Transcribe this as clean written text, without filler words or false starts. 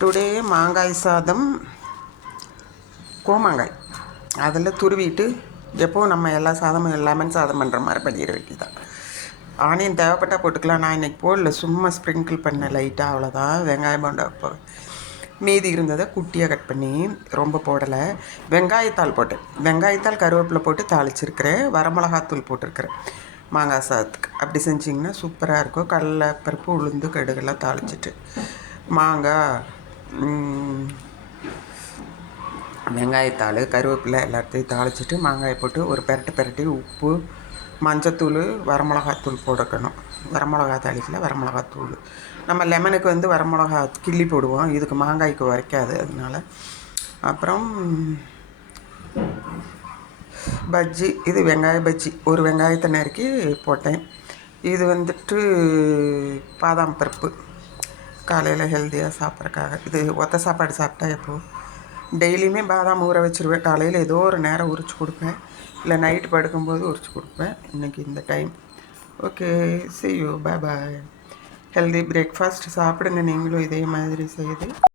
Today மாங்காய் சாதம், கோமாங்காய் அதில் துருவிட்டு எப்போது நம்ம எல்லா சாதமும் லெமன் சாதம் பண்ணுற மாதிரி பண்ணிட வேண்டியதான். ஆனியன் தேவைப்பட்டால் போட்டுக்கலாம். நான் இன்றைக்கி போடல, சும்மா ஸ்ப்ரிங்கிள் பண்ண லைட்டாக, அவ்வளோதான். வெங்காயம் போண்டா மீதி இருந்ததை குட்டியாக கட் பண்ணி, ரொம்ப போடலை. வெங்காயத்தாள் போட்டேன், வெங்காயத்தாள் கருவேப்பிலை போட்டு தாளிச்சிருக்கிறேன். வரமிளகாத்தூள் போட்டிருக்கிறேன் மாங்காய் சாதத்துக்கு. அப்படி செஞ்சிங்கன்னா சூப்பராக இருக்கும். கடலை பருப்பு, உளுந்து, கடுகெல்லாம் தாளிச்சிட்டு மாங்காய், வெங்காயத்தாள், கருவேப்பிலை எல்லாத்தையும் தாளிச்சிட்டு மாங்காயை போட்டு ஒரு பெரட்டி உப்பு, மஞ்சத்தூள், வரமிளகாத்தூள் போடக்கணும். வரமிளகா தாளிக்கல, வரமிளகாத்தூள். நம்ம லெமனுக்கு வந்து வரமிளகா கிள்ளி போடுவோம், இதுக்கு மாங்காய்க்கு உரைக்காது, அதனால். அப்புறம் பஜ்ஜி, இது வெங்காய பஜ்ஜி. ஒரு வெங்காயத்தை நறுக்கி போட்டேன். இது வந்துட்டு பாதாம் பருப்பு, காலையில் ஹெல்த்தியாக சாப்பிட்றக்காக. இது ஒத்த சாப்பாடு சாப்பிட்டா எப்போது டெய்லியுமே பாதாம் ஊற வச்சுருவேன். காலையில் ஏதோ ஒரு நேரம் உரிச்சு கொடுப்பேன், இல்லை நைட்டு படுக்கும்போது உரிச்சு கொடுப்பேன். இன்றைக்கி இந்த time. Okay, see you, bye bye. Healthy breakfast சாப்பிடுங்க நீங்களும் இதே மாதிரி செய்து.